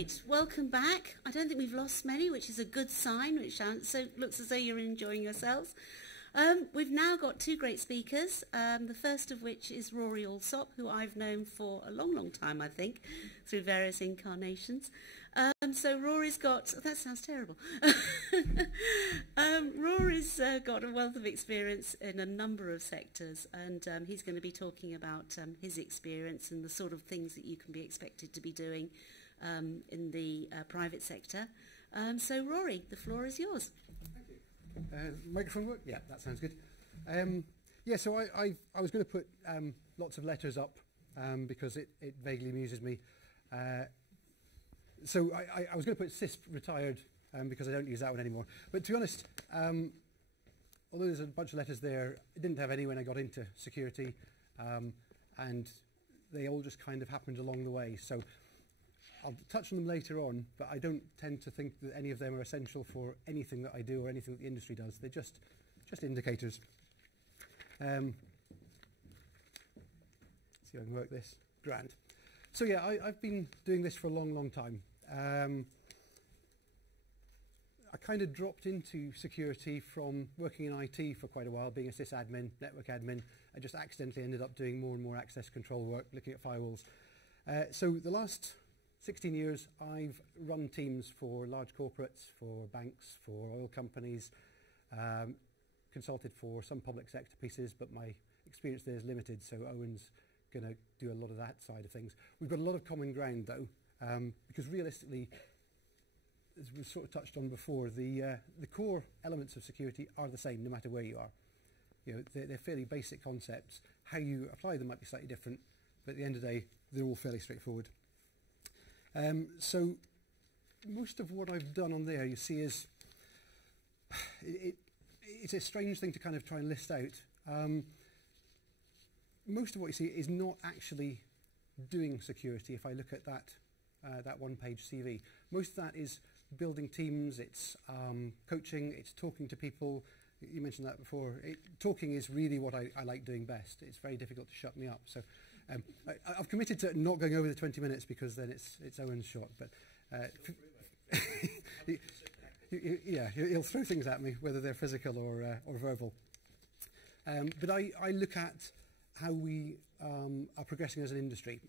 Right, welcome back. I don't think we've lost many, which is a good sign, which looks as though you're enjoying yourselves. We've now got two great speakers, the first of which is Rory Alsop, who I've known for a long, long time, I think, through various incarnations. So Rory's got, that sounds terrible. Rory's got a wealth of experience in a number of sectors, and he's going to be talking about his experience and the sort of things that you can be expected to be doing in the private sector. So Rory, the floor is yours. Thank you. Microphone work? Yeah, that sounds good. Yeah, so I was going to put lots of letters up because it vaguely amuses me. So I was going to put CISP retired because I don't use that one anymore. But to be honest, although there's a bunch of letters there, I didn't have any when I got into security, and they all just kind of happened along the way. So I'll touch on them later on, but I don't tend to think that any of them are essential for anything that I do or anything that the industry does. They're just indicators. See if I can work this. Grand. So yeah, I've been doing this for a long, long time. I kind of dropped into security from working in IT for quite a while, being a sysadmin, network admin. I just accidentally ended up doing more and more access control work, looking at firewalls. So the last 16 years, I've run teams for large corporates, for banks, for oil companies, consulted for some public sector pieces, but my experience there is limited, so Owen's going to do a lot of that side of things. We've got a lot of common ground, though, because realistically, as we've sort of touched on before, the core elements of security are the same no matter where you are. You know, they're fairly basic concepts. How you apply them might be slightly different, but at the end of the day, they're all fairly straightforward. So most of what I've done on there, you see, is it's a strange thing to kind of try and list out. Most of what you see is not actually doing security. If I look at that one-page CV, most of that is building teams. It's coaching. It's talking to people. You mentioned that before. Talking is really what I like doing best. It's very difficult to shut me up. So I've committed to not going over the 20 minutes because then it's Owen's shot. But yeah, he'll throw things at me, whether they're physical or verbal. But I look at how we are progressing as an industry.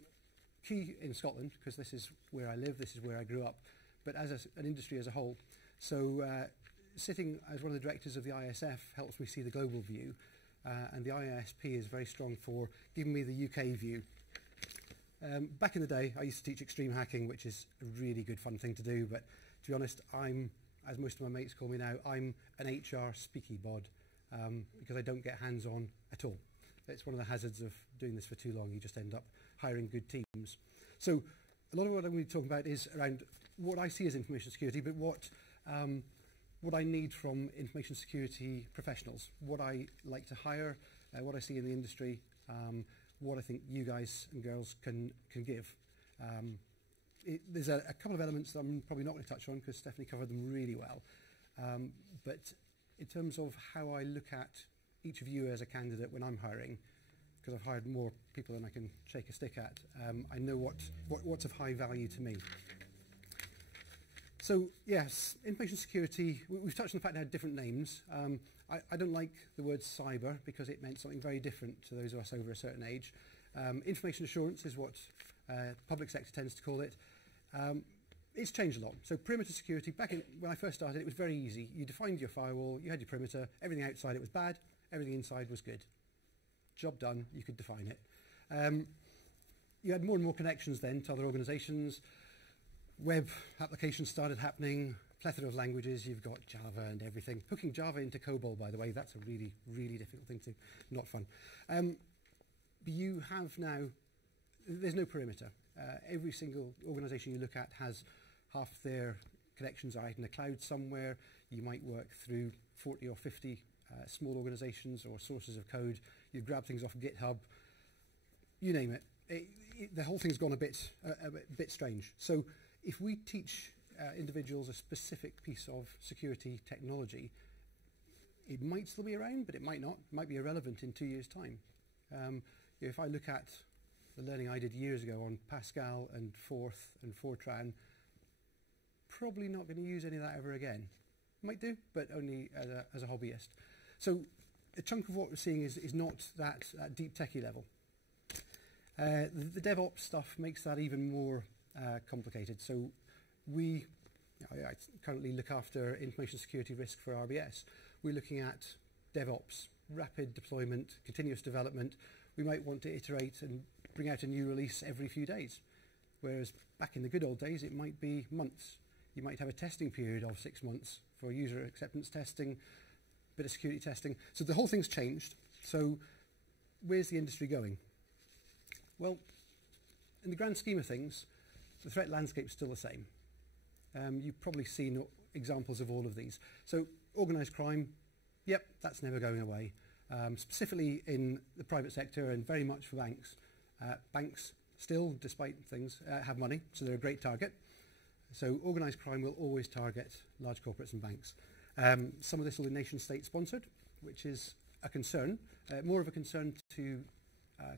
Key in Scotland, because this is where I live, this is where I grew up, but as an industry as a whole. So sitting as one of the directors of the IISF helps me see the global view, and the IISP is very strong for giving me the UK view. Back in the day, I used to teach extreme hacking, which is a really good fun thing to do, but to be honest, I'm, as most of my mates call me now, I'm an HR speaky bod, because I don't get hands-on at all. It's one of the hazards of doing this for too long. You just end up hiring good teams. So a lot of what I'm going to be talking about is around what I see as information security, but what I need from information security professionals, what I like to hire, what I see in the industry, what I think you guys and girls can give. There's a couple of elements that I'm probably not going to touch on because Stephanie covered them really well. But in terms of how I look at each of you as a candidate when I'm hiring, because I've hired more people than I can shake a stick at, I know what's of high value to me. So yes, information security, we've touched on the fact it had different names. I don't like the word cyber because it meant something very different to those of us over a certain age. Information assurance is what public sector tends to call it. It's changed a lot. So perimeter security, back when I first started, it was very easy. You defined your firewall, you had your perimeter, everything outside it was bad, everything inside was good. Job done, you could define it. You had more and more connections then to other organizations. Web applications started happening, plethora of languages, you've got Java and everything. Hooking Java into COBOL, by the way, that's a really, really difficult thing to, not fun. You have now, there's no perimeter. Every single organization you look at has half their connections are out in the cloud somewhere. You might work through 40 or 50 small organizations or sources of code. You grab things off GitHub, you name it. The whole thing's gone a bit strange. So if we teach individuals a specific piece of security technology, it might still be around, but it might not. It might be irrelevant in 2 years' time. If I look at the learning I did years ago on Pascal and Forth and Fortran, probably not going to use any of that ever again. Might do, but only as a hobbyist. So a chunk of what we're seeing is not that deep techie level. The DevOps stuff makes that even more complicated. So I currently look after information security risk for RBS. We're looking at DevOps, rapid deployment, continuous development. We might want to iterate and bring out a new release every few days, whereas back in the good old days, it might be months. You might have a testing period of 6 months for user acceptance testing, bit of security testing. So the whole thing's changed. So where's the industry going? Well, in the grand scheme of things, the threat landscape's still the same. You've probably seen examples of all of these. So organised crime, yep, that's never going away. Specifically in the private sector and very much for banks. Banks still, despite things, have money, so they're a great target. So organised crime will always target large corporates and banks. Some of this will be nation-state sponsored, which is a concern, more of a concern to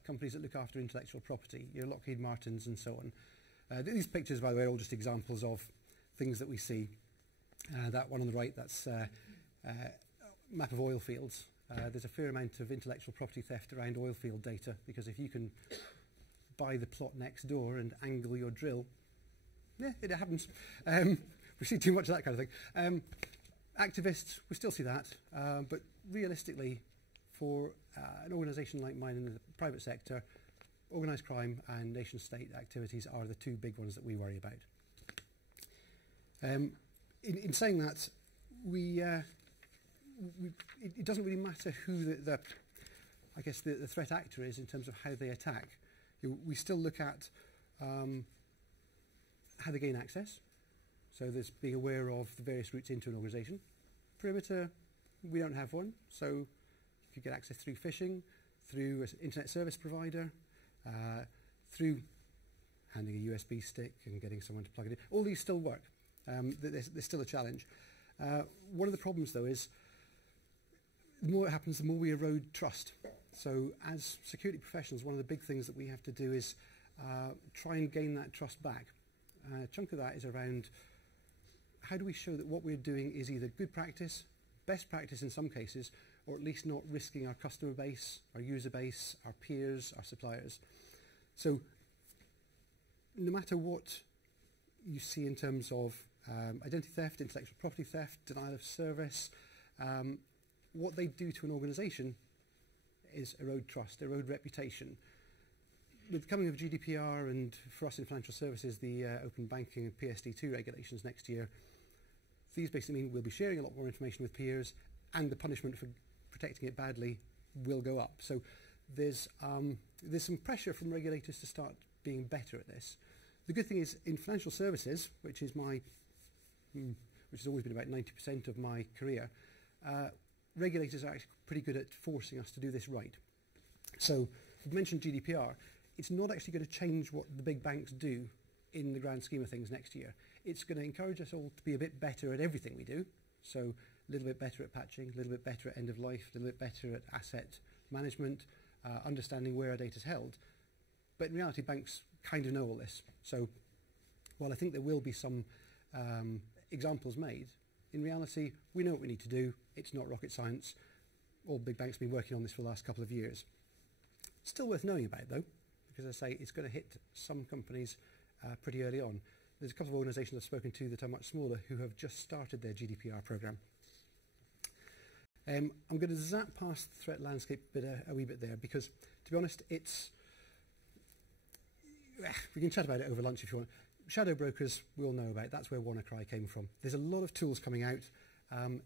companies that look after intellectual property, your Lockheed Martins and so on. These pictures, by the way, are all just examples of things that we see. That one on the right, that's a map of oil fields. There's a fair amount of intellectual property theft around oil field data, because if you can buy the plot next door and angle your drill, yeah, it happens. We see too much of that kind of thing. Activists, we still see that, but realistically, for an organisation like mine in the private sector, organised crime and nation-state activities are the two big ones that we worry about. In saying that, it doesn't really matter who the threat actor is in terms of how they attack. We still look at how they gain access. So there's being aware of the various routes into an organisation. Perimeter, we don't have one. So you could get access through phishing, through an internet service provider, through handing a USB stick and getting someone to plug it in. All these still work. There's still a challenge. One of the problems, though, is the more it happens, the more we erode trust. So as security professionals, one of the big things that we have to do is try and gain that trust back. A chunk of that is around how do we show that what we're doing is either good practice, best practice in some cases, or at least not risking our customer base, our user base, our peers, our suppliers. So no matter what you see in terms of identity theft, intellectual property theft, denial of service, what they do to an organisation is erode trust, erode reputation. With the coming of GDPR and, for us in financial services, the open banking and PSD2 regulations next year, these basically mean we'll be sharing a lot more information with peers, and the punishment for protecting it badly will go up. So there's some pressure from regulators to start being better at this. The good thing is, in financial services, which has always been about 90% of my career, regulators are actually pretty good at forcing us to do this right. So you mentioned GDPR. It's not actually going to change what the big banks do in the grand scheme of things next year. It's going to encourage us all to be a bit better at everything we do. So a little bit better at patching, a little bit better at end of life, a little bit better at asset management, understanding where our data is held. But in reality, banks kind of know all this. So while I think there will be some examples made, in reality, we know what we need to do. It's not rocket science. All big banks have been working on this for the last couple of years. Still worth knowing about, though, because as I say, it's going to hit some companies pretty early on. There's a couple of organisations I've spoken to that are much smaller who have just started their GDPR programme. I'm going to zap past the threat landscape a wee bit there, because, to be honest, we can chat about it over lunch if you want. Shadow brokers we all know about. That's where WannaCry came from. There's a lot of tools coming out.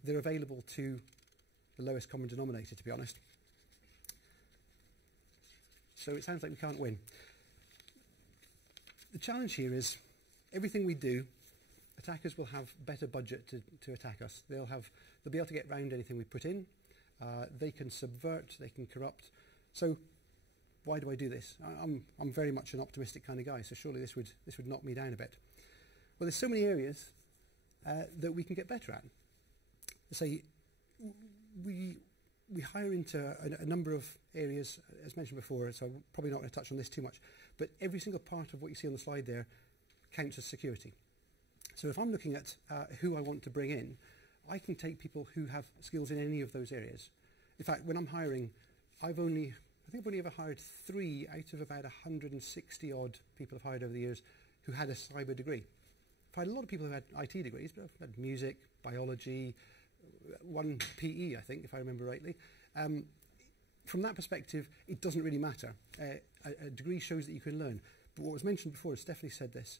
They're available to the lowest common denominator, to be honest. So it sounds like we can't win. The challenge here is everything we do, attackers will have better budget to attack us. They'll be able to get around anything we put in. They can subvert, they can corrupt. So why do I do this? I'm very much an optimistic kind of guy, so surely this would knock me down a bit. Well, there's so many areas that we can get better at. Say, we hire into a number of areas, as mentioned before, so I'm probably not going to touch on this too much, but every single part of what you see on the slide there counts as security. So if I'm looking at who I want to bring in, I can take people who have skills in any of those areas. In fact, when I'm hiring, I think I've only ever hired 3 out of about 160 odd people I've hired over the years who had a cyber degree. I've had a lot of people who had IT degrees, but I've had music, biology, one PE, I think, if I remember rightly. From that perspective, it doesn't really matter. A degree shows that you can learn. But what was mentioned before, Stephanie said this,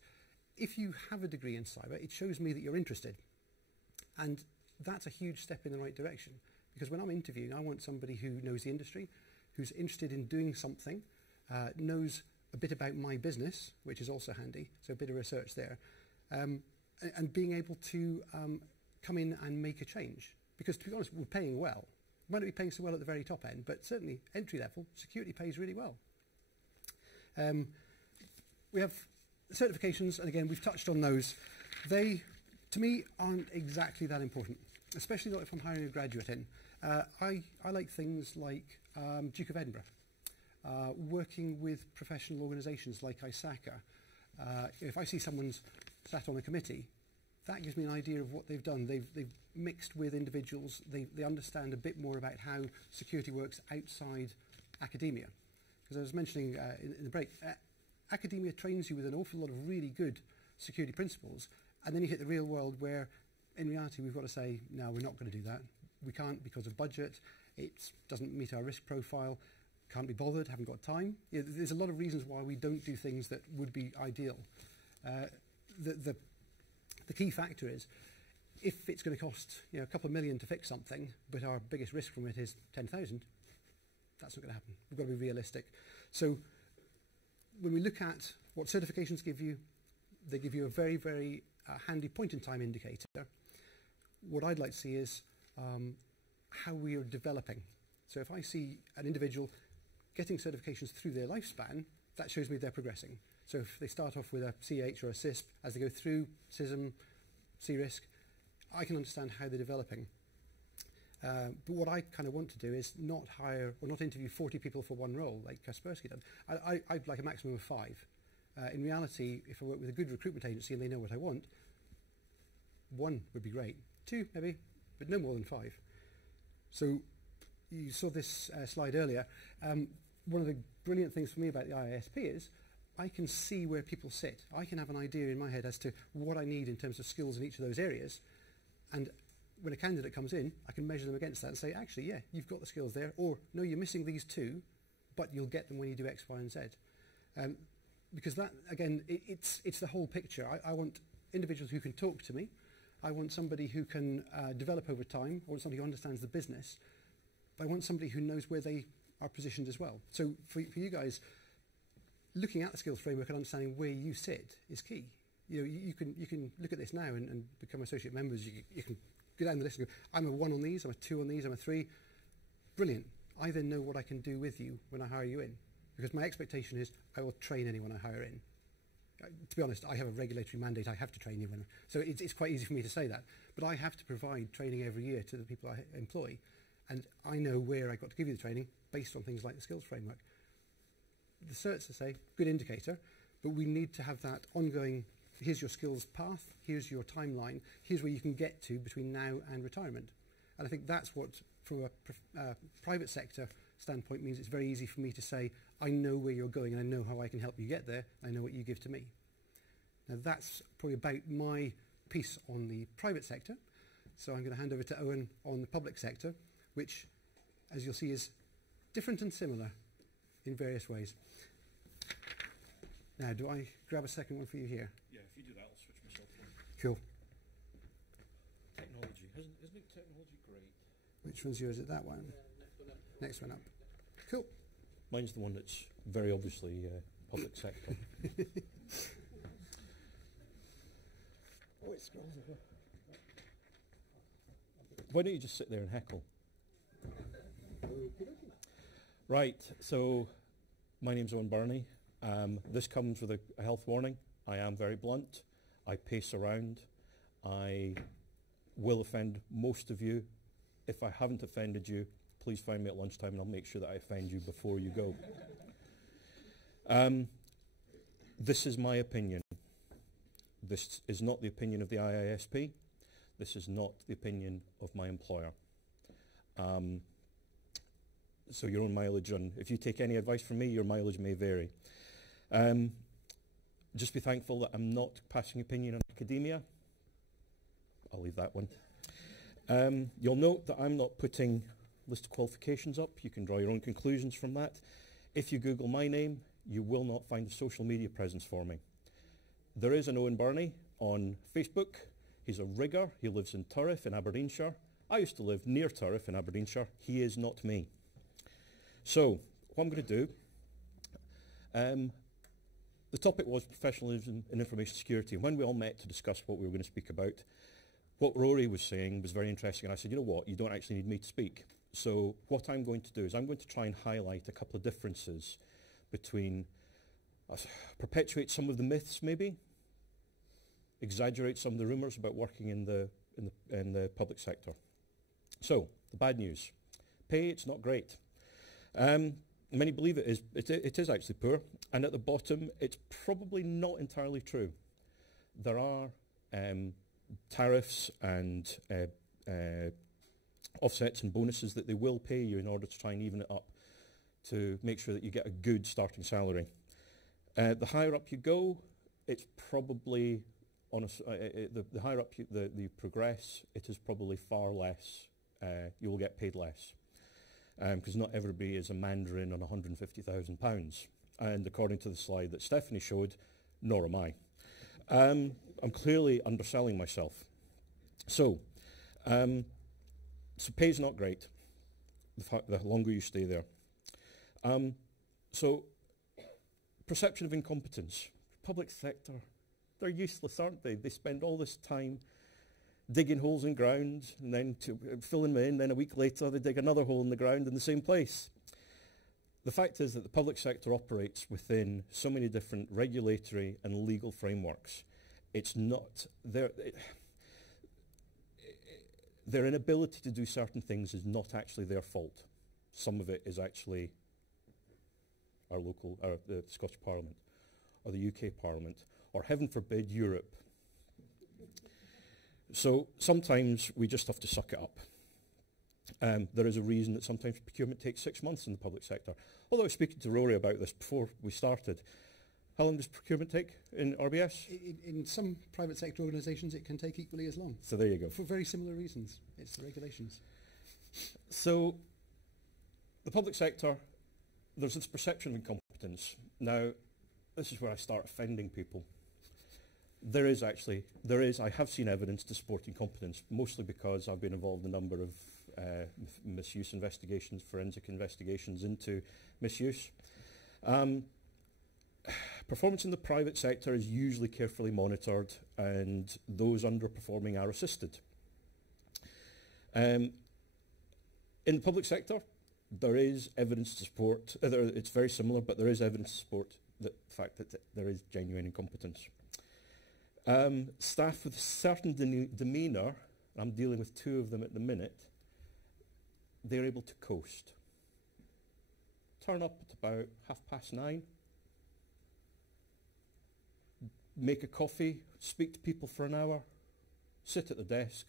if you have a degree in cyber, it shows me that you're interested. And that's a huge step in the right direction. Because when I'm interviewing, I want somebody who knows the industry, who's interested in doing something, knows a bit about my business, which is also handy, so a bit of research there, and being able to come in and make a change. Because to be honest, we're paying well. We might not be paying so well at the very top end, but certainly entry level, security pays really well. We have certifications, and again, we've touched on those. They, to me, aren't exactly that important, especially not if I'm hiring a graduate in. I like things like Duke of Edinburgh, working with professional organisations like ISACA. If I see someone's sat on a committee, that gives me an idea of what they've done. They've mixed with individuals. They understand a bit more about how security works outside academia. Because I was mentioning in the break, academia trains you with an awful lot of really good security principles, and then you hit the real world where, in reality, we've got to say, no, we're not going to do that. We can't because of budget. It doesn't meet our risk profile. Can't be bothered, haven't got time. Yeah, there's a lot of reasons why we don't do things that would be ideal. The key factor is, if it's going to cost a couple of million to fix something, but our biggest risk from it is 10,000, that's not going to happen. We've got to be realistic. So when we look at what certifications give you, they give you a very, very handy point-in-time indicator. What I'd like to see is how we are developing. So if I see an individual getting certifications through their lifespan, that shows me they're progressing. So if they start off with a CH or a CISP, as they go through CISM, CRISC, I can understand how they're developing. But what I kind of want to do is not hire or not interview 40 people for one role, like Kaspersky did. I'd like a maximum of 5. In reality, if I work with a good recruitment agency and they know what I want, 1 would be great. 2 maybe, but no more than 5. So you saw this slide earlier. One of the brilliant things for me about the IISP is I can see where people sit. I can have an idea in my head as to what I need in terms of skills in each of those areas. And when a candidate comes in, I can measure them against that and say, actually, yeah, you've got the skills there. Or, no, you're missing these 2, but you'll get them when you do X, Y, and Z. Because that, again, it's the whole picture. I want individuals who can talk to me. I want somebody who can develop over time. I want somebody who understands the business. But I want somebody who knows where they are positioned as well. So for you guys, looking at the skills framework and understanding where you sit is key. You can look at this now and become associate members. You can go down the list and go, I'm a 1 on these, I'm a 2 on these, I'm a 3. Brilliant. I then know what I can do with you when I hire you in. Because my expectation is I will train anyone I hire in. To be honest, I have a regulatory mandate. I have to train you. So it's quite easy for me to say that. But I have to provide training every year to the people I employ. And I know where I've got to give you the training based on things like the skills framework. The certs, I say, good indicator, but we need to have that ongoing, here's your skills path, here's your timeline, here's where you can get to between now and retirement. And I think that's what, from a private sector standpoint, means it's very easy for me to say, I know where you're going and I know how I can help you get there, I know what you give to me. Now that's probably about my piece on the private sector. So I'm going to hand over to Owen on the public sector, which, as you'll see, is different and similar in various ways. Now, do I grab a second one for you here? Yeah, if you do that, I'll switch myself on. Cool. Technology. Isn't technology great? Which one's yours? Is it that one? Next one up. Cool. Mine's the one that's very obviously public sector. Oh, it scrolls over. Why don't you just sit there and heckle? Right, so my name's Owen Birnie. This comes with a health warning. I am very blunt. I pace around. I will offend most of you. If I haven't offended you, please find me at lunchtime and I'll make sure that I offend you before you go. This is my opinion. This is not the opinion of the IISP. This is not the opinion of my employer. So your own mileage, and if you take any advice from me, your mileage may vary. Just be thankful that I'm not passing opinion on academia. I'll leave that one. You'll note that I'm not putting list of qualifications up. You can draw your own conclusions from that. If you Google my name, you will not find a social media presence for me. There is an Owen Birnie on Facebook. He's a rigger. He lives in Turriff in Aberdeenshire. I used to live near Turriff in Aberdeenshire. He is not me. So, what I'm going to do, the topic was professionalism in information security. And when we all met to discuss what we were going to speak about, what Rory was saying was very interesting. And I said, you know what, you don't actually need me to speak. So what I'm going to do is I'm going to try and highlight a couple of differences between, perpetuate some of the myths maybe, exaggerate some of the rumours about working in the public sector. So, the bad news. Pay, it's not great. Many believe it is actually poor, and at the bottom, it's probably not entirely true. There are tariffs and offsets and bonuses that they will pay you in order to try and even it up to make sure that you get a good starting salary. The higher up you go, it's probably, the higher up you progress, it is probably far less, you will get paid less. Because not everybody is a mandarin on £150,000. And according to the slide that Stephanie showed, nor am I. I'm clearly underselling myself. So pay's not great, the longer you stay there. So perception of incompetence. Public sector, they're useless, aren't they? They spend all this time digging holes in ground and then filling them in, then a week later they dig another hole in the ground in the same place. The fact is that the public sector operates within so many different regulatory and legal frameworks. It's not their inability to do certain things is not actually their fault. Some of it is actually the Scottish Parliament, or the UK Parliament, or heaven forbid, Europe. So sometimes we just have to suck it up. There is a reason that sometimes procurement takes 6 months in the public sector. Although I was speaking to Rory about this before we started. How long does procurement take in RBS? In some private sector organisations, it can take equally as long. So there you go. For very similar reasons. It's the regulations. So the public sector, there's this perception of incompetence. Now, this is where I start offending people. I have seen evidence to support incompetence, mostly because I've been involved in a number of misuse investigations, forensic investigations into misuse. Performance in the private sector is usually carefully monitored, and those underperforming are assisted. In the public sector, there is evidence to support, it's very similar, but there is evidence to support the fact that there is genuine incompetence. Staff with a certain demeanour, I'm dealing with 2 of them at the minute, they're able to coast. Turn up at about 9:30, make a coffee, speak to people for an hour, sit at the desk,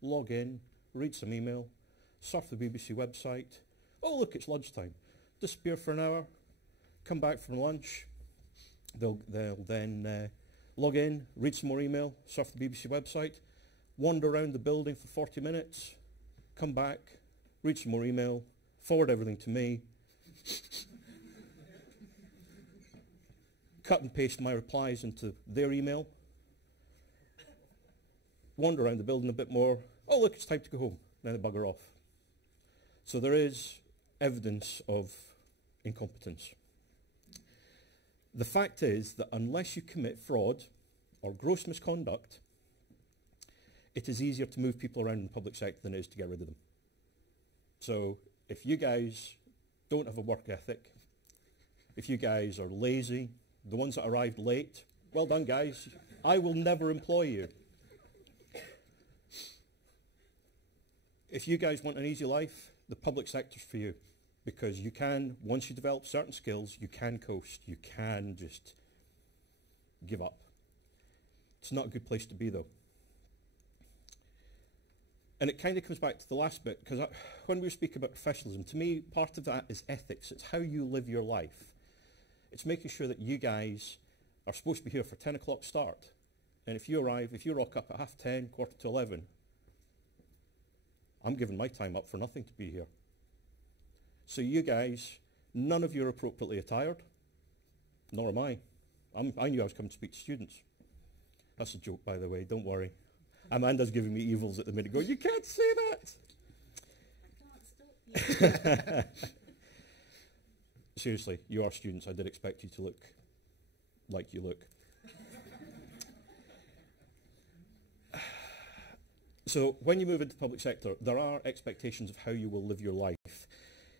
log in, read some email, surf the BBC website. Oh look, it's lunchtime. Disappear for an hour, come back from lunch. They'll then log in, read some more email, surf the BBC website, wander around the building for 40 minutes, come back, read some more email, forward everything to me, cut and paste my replies into their email, wander around the building a bit more, oh look, it's time to go home, then they bugger off. So there is evidence of incompetence. The fact is that unless you commit fraud or gross misconduct, it is easier to move people around in the public sector than it is to get rid of them. So if you guys don't have a work ethic, if you guys are lazy, the ones that arrived late, well done guys, I will never employ you. If you guys want an easy life, the public sector's for you. Because you can, once you develop certain skills, you can coast. You can just give up. It's not a good place to be, though. And it kind of comes back to the last bit, because when we speak about professionalism, to me, part of that is ethics. It's how you live your life. It's making sure that you guys are supposed to be here for 10 o'clock start. And if you rock up at 10:30, 11:15, I'm giving my time up for nothing to be here. So you guys, none of you are appropriately attired, nor am I. I knew I was coming to speak to students. That's a joke, by the way, don't worry. Amanda's giving me evils at the minute, going, you can't say that! I can't stop you. Seriously, you are students. I did expect you to look like you look. So when you move into the public sector, there are expectations of how you will live your life.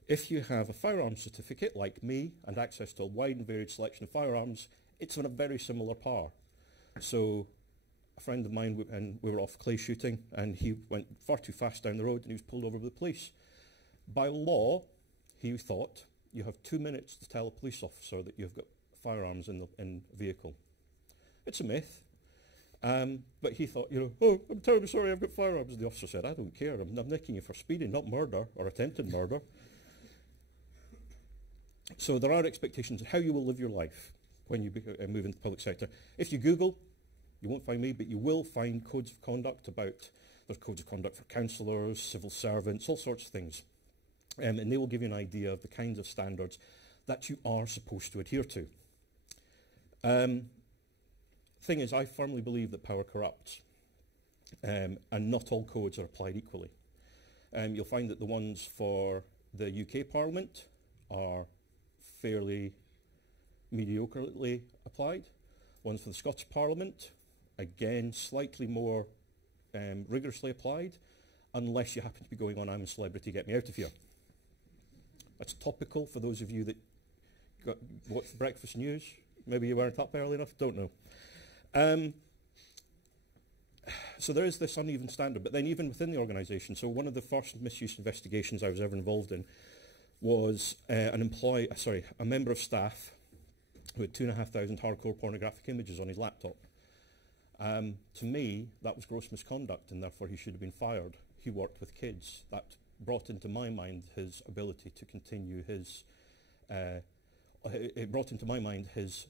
If you have a firearms certificate, like me, and access to a wide and varied selection of firearms, it's on a very similar par. So a friend of mine, and we were off clay shooting, and he went far too fast down the road, and he was pulled over by the police. By law, he thought, you have 2 minutes to tell a police officer that you've got firearms in the vehicle. It's a myth. But he thought, oh, I'm terribly sorry, I've got firearms. And the officer said, I don't care, I'm nicking you for speeding, not murder or attempted murder. So there are expectations of how you will live your life when you move into the public sector. If you Google, you won't find me, but you will find codes of conduct there's codes of conduct for councillors, civil servants, all sorts of things. And they will give you an idea of the kinds of standards that you are supposed to adhere to. Thing is, I firmly believe that power corrupts, and not all codes are applied equally. You'll find that the ones for the UK Parliament are fairly mediocrely applied. Ones for the Scottish Parliament, again, slightly more rigorously applied, unless you happen to be going on I'm a Celebrity, Get Me Out of Here. That's topical for those of you that watch the breakfast news. Maybe you weren't up early enough, don't know. So there is this uneven standard, but then even within the organisation, so one of the first misuse investigations I was ever involved in was a member of staff who had 2,500 hardcore pornographic images on his laptop. To me, that was gross misconduct, and therefore he should have been fired. He worked with kids. That brought into my mind his ability to continue his... it brought into my mind his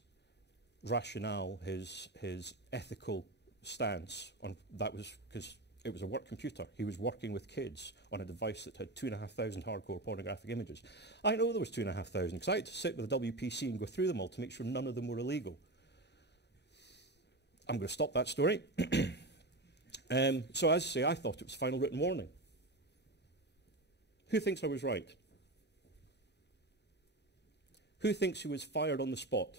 rationale, his ethical stance on that was because it was a work computer. He was working with kids on a device that had 2,500 hardcore pornographic images. I know there was 2,500 because I had to sit with a WPC and go through them all to make sure none of them were illegal. I'm going to stop that story. So as I say, I thought it was final written warning. Who thinks I was right? Who thinks he was fired on the spot?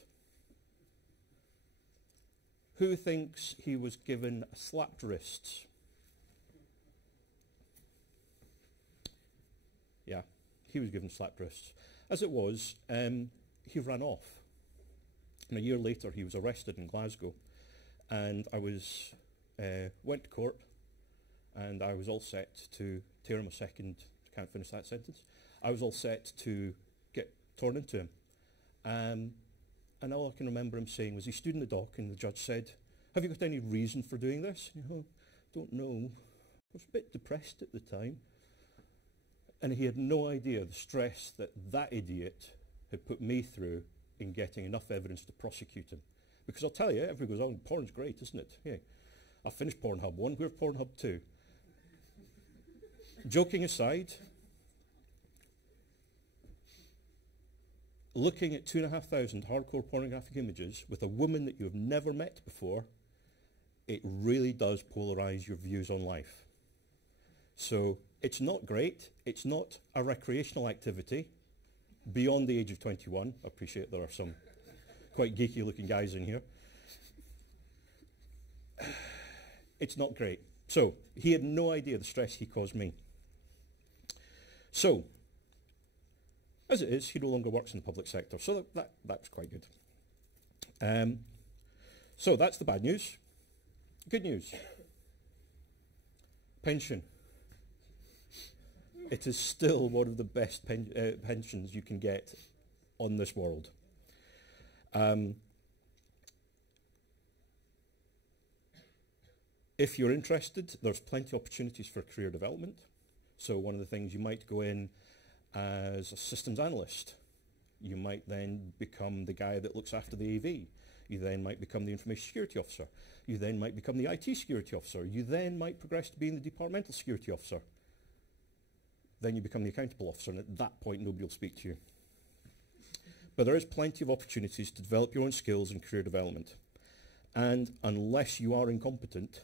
Who thinks he was given slapped wrists? Yeah, he was given slapped wrists. As it was, he ran off. And a year later, he was arrested in Glasgow. And I went to court, and I was all set to tear him a second. I can't finish that sentence. I was all set to get torn into him. And all I can remember him saying was he stood in the dock and the judge said, have you got any reason for doing this? Don't know. I was a bit depressed at the time. And he had no idea the stress that that idiot had put me through in getting enough evidence to prosecute him. Because I'll tell you, everybody goes, oh, porn's great, isn't it? Yeah. I finished Pornhub 1, where's Pornhub 2? Joking aside, looking at 2,500 hardcore pornographic images with a woman that you have never met before, it really does polarise your views on life. So it's not great. It's not a recreational activity beyond the age of 21. I appreciate there are some quite geeky looking guys in here. It's not great. So he had no idea the stress he caused me. So as it is, he no longer works in the public sector, so that's quite good. So that's the bad news. Good news. Pension. It is still one of the best pensions you can get on this world. If you're interested, there's plenty of opportunities for career development. So one of the things, you might go in as a systems analyst. You might then become the guy that looks after the AV. You then might become the information security officer. You then might become the IT security officer. You then might progress to being the departmental security officer. Then you become the accountable officer, and at that point nobody will speak to you. But there is plenty of opportunities to develop your own skills and career development. And unless you are incompetent,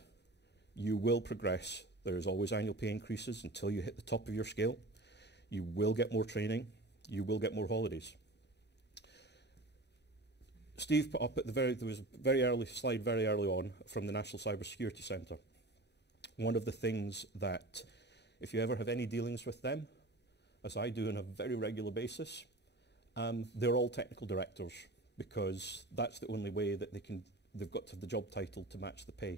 you will progress. There is always annual pay increases until you hit the top of your scale. You will get more training. You will get more holidays. Steve put up at there was a very early slide very early on from the National Cybersecurity Centre. One of the things that, if you ever have any dealings with them, as I do on a very regular basis, they're all technical directors, because that's the only way that they've got to have the job title to match the pay.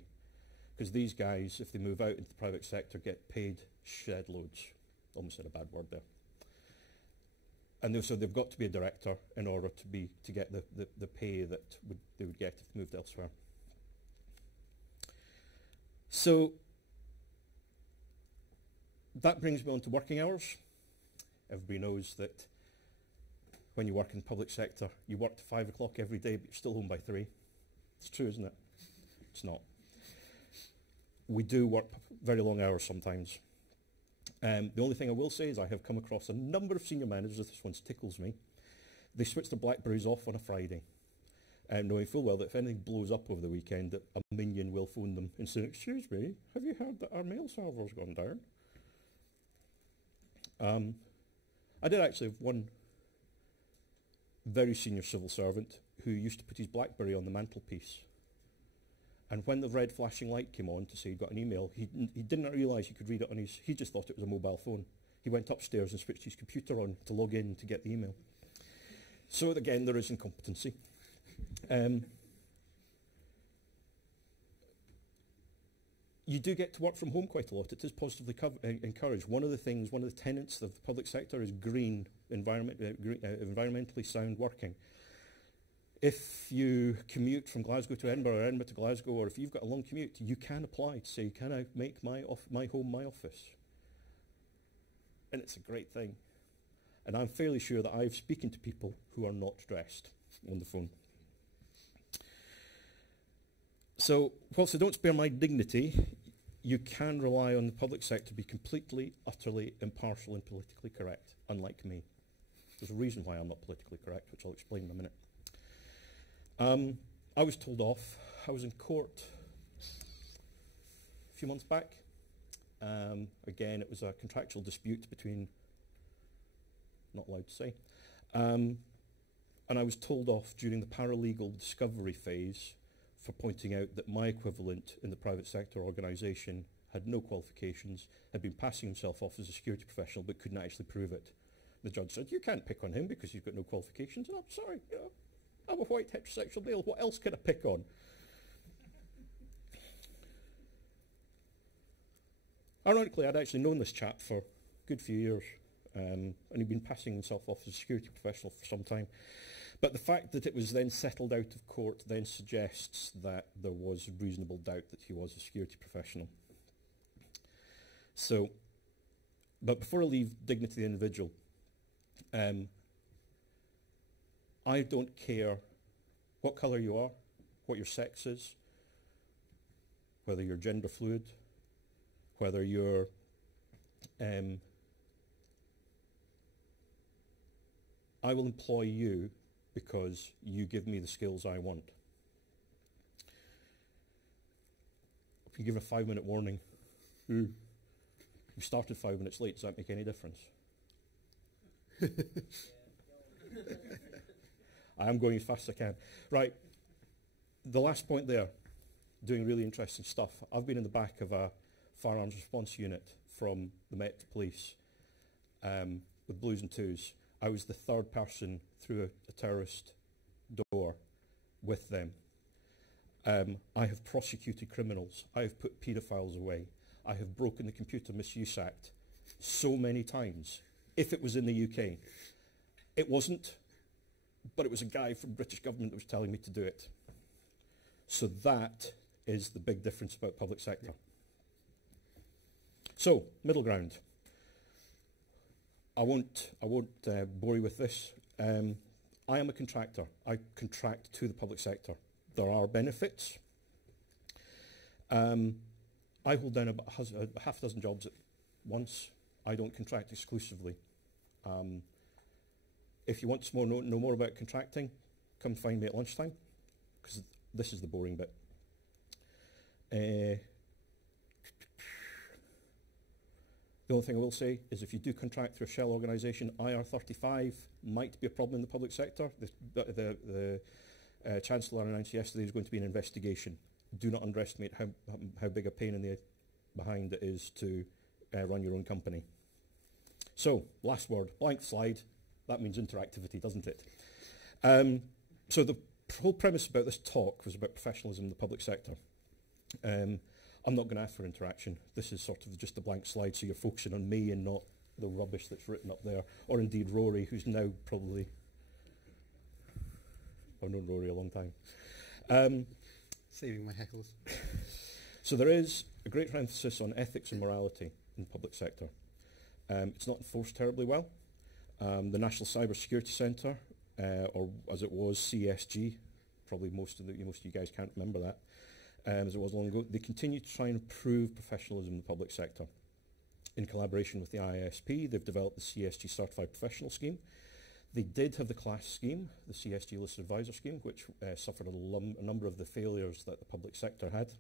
Because these guys, if they move out into the private sector, get paid shed loads. Almost said a bad word there. And so they've got to be a director in order to get the pay that they would get if they moved elsewhere. So that brings me on to working hours. Everybody knows that when you work in the public sector, you work to 5 o'clock every day, but you're still home by 3. It's true, isn't it? It's not. We do work very long hours sometimes. The only thing I will say is I have come across a number of senior managers, this one tickles me, they switch their BlackBerries off on a Friday, knowing full well that if anything blows up over the weekend, that a minion will phone them and say, "Excuse me, have you heard that our mail server's gone down?" I did actually have one very senior civil servant who used to put his BlackBerry on the mantelpiece. And when the red flashing light came on to say he'd got an email, he didn't realise he could read it on his, he just thought it was a mobile phone. He went upstairs and switched his computer on to log in to get the email. So again, there is incompetency. You do get to work from home quite a lot. It is positively encouraged. One of the tenets of the public sector is green, environmentally sound working. If you commute from Glasgow to Edinburgh or Edinburgh to Glasgow, or if you've got a long commute, you can apply to say, "Can I make my home my office?" And it's a great thing. And I'm fairly sure that I've spoken to people who are not dressed on the phone. So, whilst I don't spare my dignity, you can rely on the public sector to be completely, utterly impartial and politically correct, unlike me. There's a reason why I'm not politically correct, which I'll explain in a minute. I was told off. I was in court a few months back. Again, it was a contractual dispute between, not allowed to say, and I was told off during the paralegal discovery phase for pointing out that my equivalent in the private sector organisation had no qualifications, had been passing himself off as a security professional but couldn't actually prove it. The judge said, "You can't pick on him because he's got no qualifications." And I'm sorry, you know, I'm a white heterosexual male. What else can I pick on? Ironically, I'd actually known this chap for a good few years, and he'd been passing himself off as a security professional for some time. But the fact that it was then settled out of court then suggests that there was reasonable doubt that he was a security professional. So, but before I leave dignity of the individual, I don't care what colour you are, what your sex is, whether you're gender fluid, whether you're I will employ you because you give me the skills I want. If you give a 5-minute warning, you started 5 minutes late, does that make any difference? I am going as fast as I can. Right, the last point there, doing really interesting stuff. I've been in the back of a firearms response unit from the Met Police with Blues and Twos. I was the third person through a terrorist door with them. I have prosecuted criminals. I have put paedophiles away. I have broken the Computer Misuse Act so many times. If it was in the UK. It wasn't, but it was a guy from the British government that was telling me to do it. So that is the big difference about public sector. So, middle ground. I won't bore you with this. I am a contractor. I contract to the public sector. There are benefits. I hold down about a half dozen jobs at once. I don't contract exclusively. If you want to know more about contracting, come find me at lunchtime, because this is the boring bit. The only thing I will say is if you do contract through a shell organisation, IR35 might be a problem in the public sector. The Chancellor announced yesterday there's going to be an investigation. Do not underestimate how big a pain in the behind it is to run your own company. So, last word, blank slide. That means interactivity, doesn't it? So the whole premise about this talk was about professionalism in the public sector. I'm not going to ask for interaction. This is sort of just a blank slide, so you're focusing on me and not the rubbish that's written up there, or indeed Rory, who's now probably... I've known Rory a long time. Saving my heckles. So there is a great emphasis on ethics and morality in the public sector. It's not enforced terribly well. The National Cyber Security Centre, or as it was, CSG, probably most of you guys can't remember that, as it was long ago, they continue to try and improve professionalism in the public sector. In collaboration with the IISP, they've developed the CSG Certified Professional Scheme. They did have the CLASS scheme, the CSG Listed Advisor scheme, which suffered a number of the failures that the public sector had.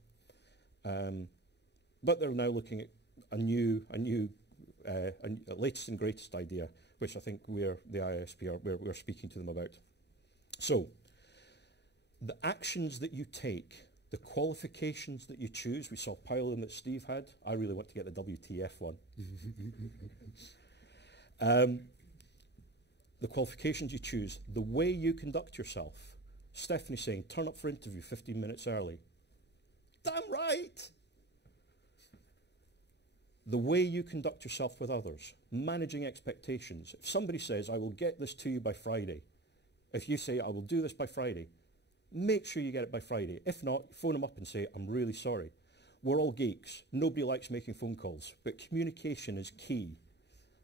But they're now looking at a latest and greatest idea, which I think the IISP we're speaking to them about. So, the actions that you take, the qualifications that you choose, we saw a pile of them that Steve had. I really want to get the WTF one. The qualifications you choose, the way you conduct yourself. Stephanie's saying, turn up for interview 15 minutes early. Damn right! The way you conduct yourself with others, managing expectations. If somebody says, I will get this to you by Friday, if you say, I will do this by Friday, make sure you get it by Friday. If not, phone them up and say, I'm really sorry. We're all geeks. Nobody likes making phone calls, but communication is key.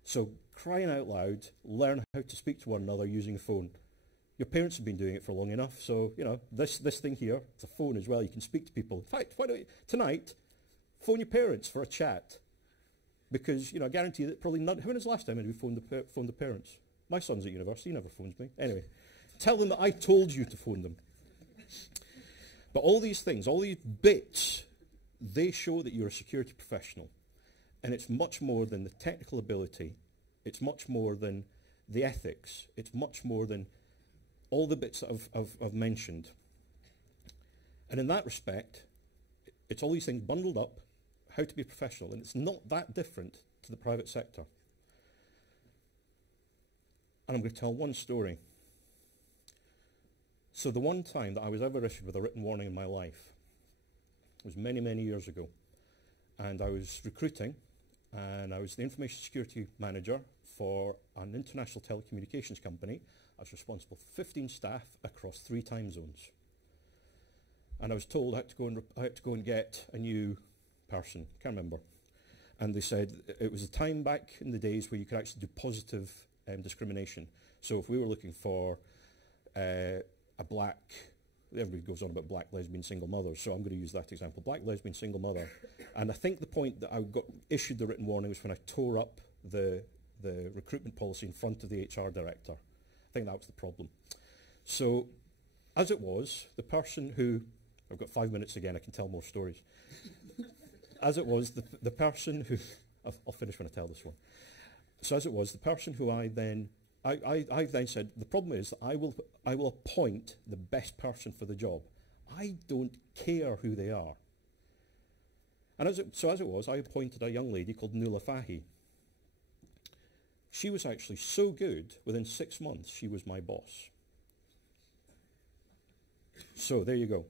So crying out loud, learn how to speak to one another using a phone. Your parents have been doing it for long enough, so, you know, this thing here, it's a phone as well. You can speak to people. In fact, why don't you, tonight, phone your parents for a chat. Because, you know, I guarantee that probably not... When was the last time we phoned the parents? My son's at university, he never phones me. Anyway, tell them that I told you to phone them. But all these things, all these bits, they show that you're a security professional. And it's much more than the technical ability. It's much more than the ethics. It's much more than all the bits that I've mentioned. And in that respect, it's all these things bundled up, how to be a professional, and it's not that different to the private sector. And I'm going to tell one story. So the one time that I was ever issued with a written warning in my life was many, many years ago. And I was recruiting, and I was the information security manager for an international telecommunications company. I was responsible for 15 staff across 3 time zones. And I was told I had to go and get a new person, can't remember. And they said it was a time back in the days where you could actually do positive discrimination. So if we were looking for a black, everybody goes on about black lesbian single mothers, so I'm going to use that example, black lesbian single mother. And I think the point that I got issued the written warning was when I tore up the recruitment policy in front of the HR director. I think that was the problem. So as it was, the person who, I've got 5 minutes again, I can tell more stories. As it was, the person who, I'll finish when I tell this one. So as it was, the person who I then said, the problem is that I will appoint the best person for the job. I don't care who they are. And as it was, I appointed a young lady called Nuala Fahy. She was actually so good, within 6 months, she was my boss. So there you go.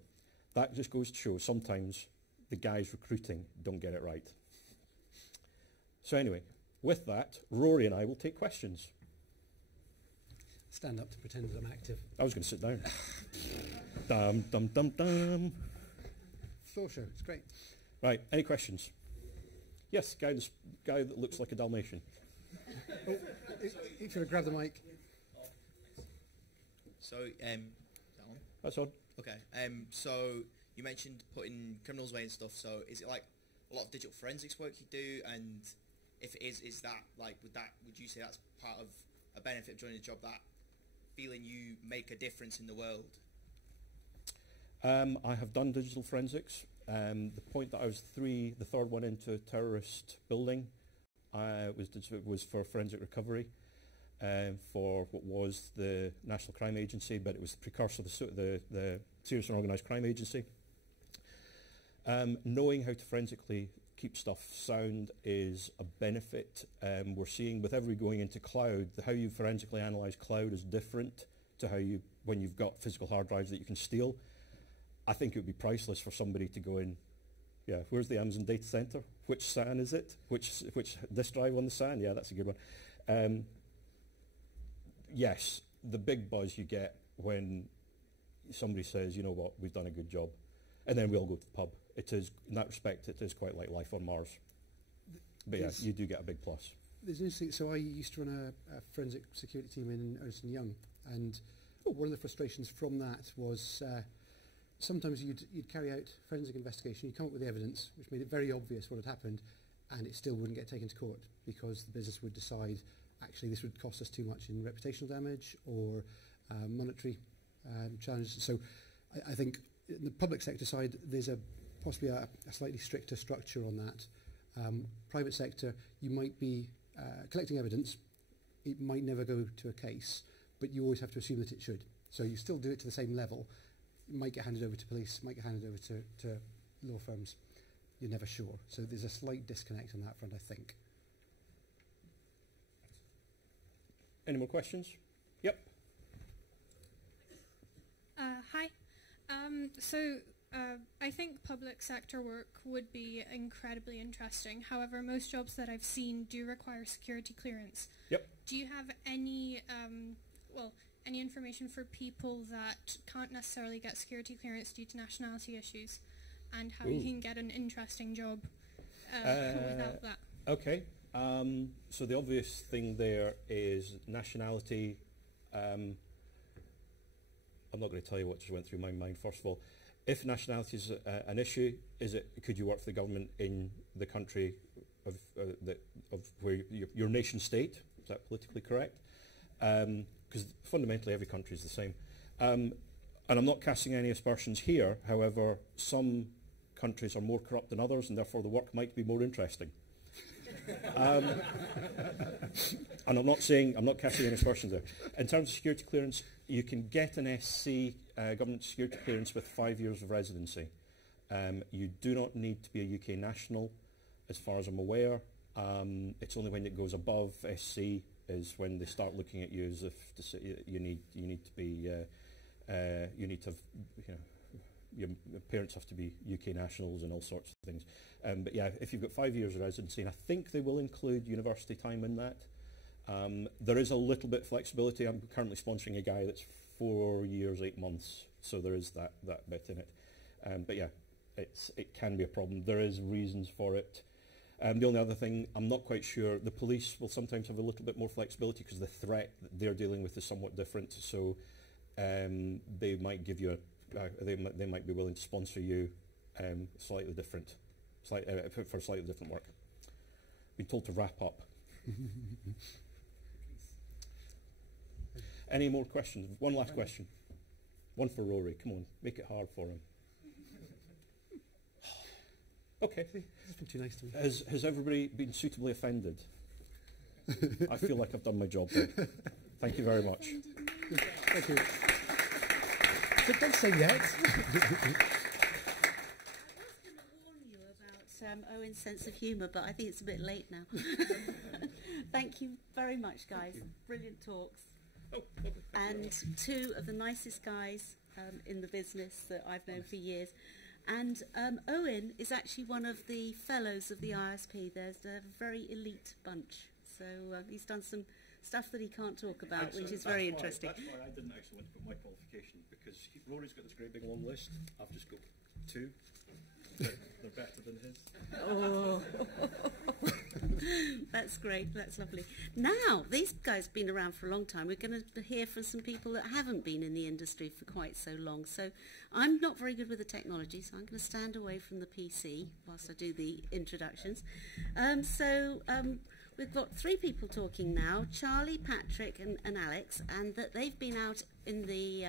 That just goes to show sometimes the guys recruiting don't get it right. So anyway, with that, Rory and I will take questions. Stand up to pretend that I'm active. I was going to sit down. Dum, dum, dum, dum. floor show. It's great. Right, any questions? Yes, guy that looks like a Dalmatian. Oh, if you grab the mic. So, that one? That's on. Okay. So you mentioned putting criminals away and stuff. So is it like a lot of digital forensics work you do? And if it is that like would you say that's part of a benefit of joining the job, that feeling you make a difference in the world? I have done digital forensics. The point that I was the third one into a terrorist building, was for forensic recovery. For what was the National Crime Agency, but it was the precursor of the Serious and Organised Crime Agency. Knowing how to forensically keep stuff sound is a benefit. We're seeing with every going into cloud, how you forensically analyse cloud is different to how when you've got physical hard drives that you can steal. I think it would be priceless for somebody to go in, where's the Amazon data centre? Which SAN is it? Which disk drive on the SAN? Yeah, that's a good one. Yes, the big buzz you get when somebody says, you know what, we've done a good job. And then we all go to the pub. It is, in that respect, it is quite like life on Mars. But yeah, you do get a big plus. There's interesting. So I used to run a forensic security team in Ernst & Young, and one of the frustrations from that was sometimes you'd carry out forensic investigation, you'd come up with the evidence, which made it very obvious what had happened, and it still wouldn't get taken to court because the business would decide, actually, this would cost us too much in reputational damage or monetary challenges. So I think in the public sector side, there's possibly a slightly stricter structure on that. Private sector, you might be collecting evidence. It might never go to a case, but you always have to assume that it should. So you still do it to the same level. It might get handed over to police, might get handed over to law firms. You're never sure. So there's a slight disconnect on that front, I think. Any more questions? Yep. Hi. I think public sector work would be incredibly interesting. However, most jobs that I've seen do require security clearance. Yep. Do you have any, any information for people that can't necessarily get security clearance due to nationality issues, and how you can get an interesting job without that? Okay. So the obvious thing there is nationality. I'm not going to tell you what just went through my mind. First of all, if nationality is an issue, could you work for the government in the country of where your nation state? Is that politically correct? Because fundamentally every country is the same. And I'm not casting any aspersions here. However, some countries are more corrupt than others, and therefore the work might be more interesting. And I'm not casting any aspersions there. In terms of security clearance, you can get an SC, government security clearance, with 5 years of residency. You do not need to be a UK national, as far as I'm aware. It's only when it goes above SC is when they start looking at you as if to say you need to be you need to have, your parents have to be UK nationals and all sorts of things. But yeah, if you've got 5 years of residency, and I think they will include university time in that. There is a little bit of flexibility. I'm currently sponsoring a guy that's 4 years, 8 months, so there is that bit in it. But yeah, it can be a problem. There is reasons for it. The only other thing, I'm not quite sure, the police will sometimes have a little bit more flexibility because the threat that they're dealing with is somewhat different. So they might give you they might be willing to sponsor you slightly different, for slightly different work. Been told to wrap up. Any more questions? One last question. One for Rory. Come on, make it hard for him. Okay. That's been too nice to me. Has everybody been suitably offended? I feel like I've done my job there. Thank you very much. Thank you. But don't say yet. I was going to warn you about Owen's sense of humour, but I think it's a bit late now. Thank you very much, guys. Brilliant talks. And two of the nicest guys in the business that I've known for years. And Owen is actually one of the fellows of the IISP. There's a very elite bunch. So he's done some stuff that he can't talk about, which is very interesting. That's why I didn't actually want to put my qualification, because Rory's got this great big long list. I've just got 2. They're better than his. Oh, that's great. That's lovely. Now, these guys have been around for a long time. We're going to hear from some people that haven't been in the industry for quite so long. So I'm not very good with the technology, so I'm going to stand away from the PC whilst I do the introductions. We've got three people talking now, Charlie, Patrick and Alex, and that they've been out in the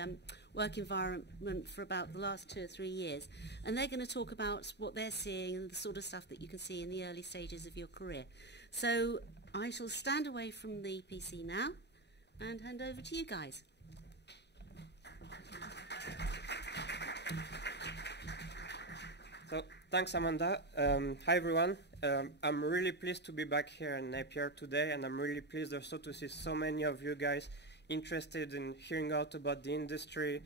work environment for about the last 2 or 3 years. And they're going to talk about what they're seeing and the sort of stuff that you can see in the early stages of your career. So I shall stand away from the PC now and hand over to you guys. So, thanks, Amanda. Hi, everyone. I'm really pleased to be back here in Napier today, and I'm really pleased also to see so many of you guys interested in hearing out about the industry,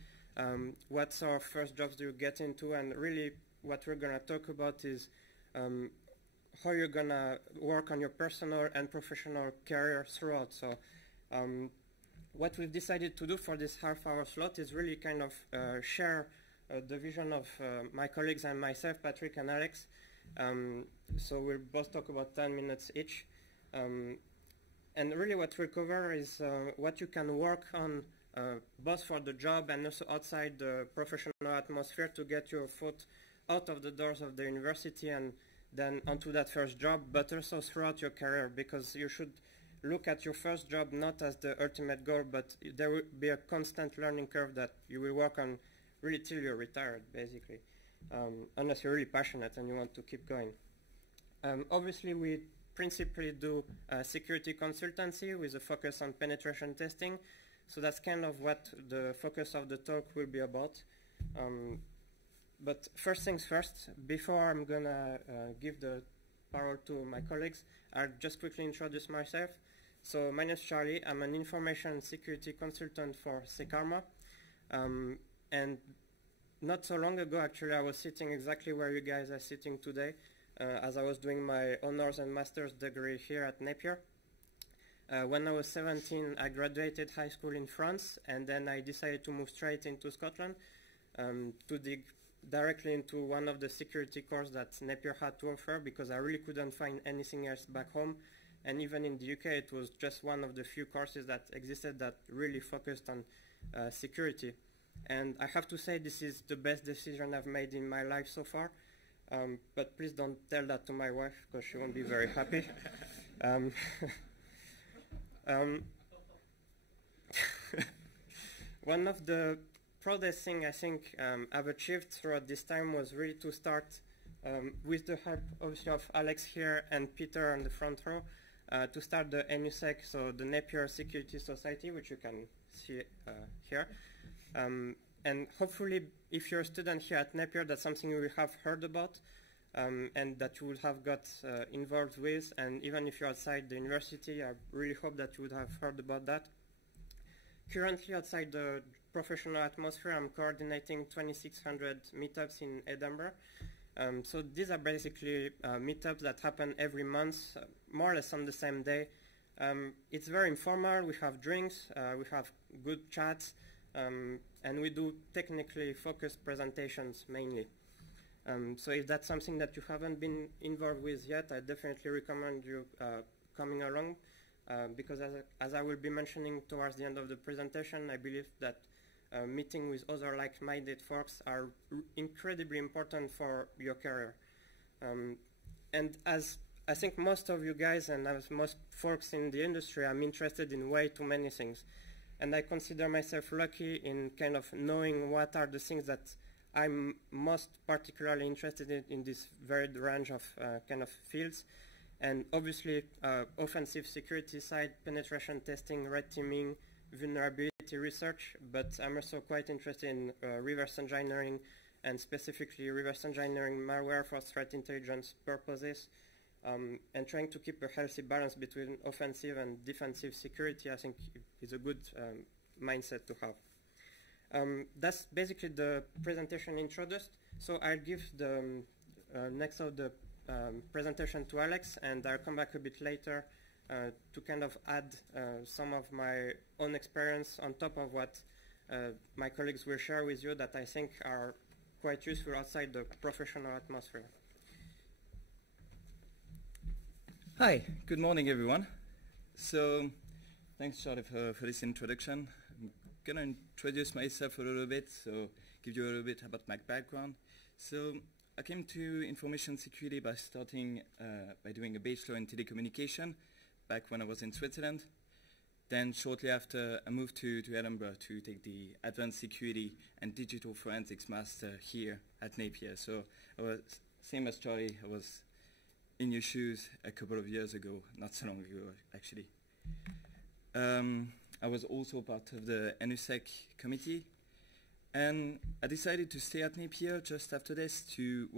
what sort of first jobs do you get into, and really what we're going to talk about is how you're going to work on your personal and professional career throughout. So what we've decided to do for this half-hour slot is really kind of share the vision of my colleagues and myself, Patrick and Alex. So we'll both talk about 10 minutes each. And really what we'll cover is what you can work on both for the job and also outside the professional atmosphere to get your foot out of the doors of the university and then onto that first job, but also throughout your career, because you should look at your first job not as the ultimate goal, but there will be a constant learning curve that you will work on really till you're retired, basically, unless you're really passionate and you want to keep going. Obviously, we principally do security consultancy with a focus on penetration testing. So that's kind of what the focus of the talk will be about. But first things first, before I'm going to give the parole to my colleagues, I'll just quickly introduce myself. So my name is Charlie. I'm an information security consultant for Sekarma. And not so long ago, actually, I was sitting exactly where you guys are sitting today, as I was doing my honors and master's degree here at Napier. When I was 17, I graduated high school in France, and then I decided to move straight into Scotland to dig directly into one of the security courses that Napier had to offer, because I really couldn't find anything else back home. And even in the UK, it was just one of the few courses that existed that really focused on security. And I have to say this is the best decision I've made in my life so far. But please don't tell that to my wife, because she won't be very happy. One of the proudest things I think I've achieved throughout this time was really to start, with the help obviously of Alex here and Peter on the front row, to start the NUSEC, so the Napier Security Society, which you can see here. And hopefully, if you're a student here at Napier, that's something you will have heard about and that you would have got involved with. And even if you're outside the university, I really hope that you would have heard about that. Currently, outside the professional atmosphere, I'm coordinating 2,600 meetups in Edinburgh. So these are basically meetups that happen every month, more or less on the same day. It's very informal. We have drinks, we have good chats, and we do technically focused presentations mainly. So if that's something that you haven't been involved with yet, I definitely recommend you coming along, because as I will be mentioning towards the end of the presentation, I believe that meeting with other like-minded folks are incredibly important for your career. And as I think most of you guys and as most folks in the industry, I'm interested in way too many things. And I consider myself lucky in kind of knowing what are the things that I'm most particularly interested in this varied range of kind of fields. And obviously, offensive security side, penetration testing, red teaming, vulnerability research, but I'm also quite interested in reverse engineering, and specifically reverse engineering malware for threat intelligence purposes, and trying to keep a healthy balance between offensive and defensive security, I think is a good mindset to have. That's basically the presentation introduced. So I'll give the next of the presentation to Alex, and I'll come back a bit later to kind of add some of my own experience on top of what my colleagues will share with you that I think are quite useful outside the professional atmosphere. Hi, good morning everyone. So, thanks Charlie for this introduction. I'm going to introduce myself a little bit, so give you a little bit about my background. So, I came to information security by starting by doing a bachelor in telecommunication back when I was in Switzerland. Then shortly after, I moved to Edinburgh to take the Advanced Security and Digital Forensics Master here at Napier. So I was, same as Charlie, I was in your shoes a couple of years ago, not so long ago actually. I was also part of the IISP committee, and I decided to stay at Napier just after this to work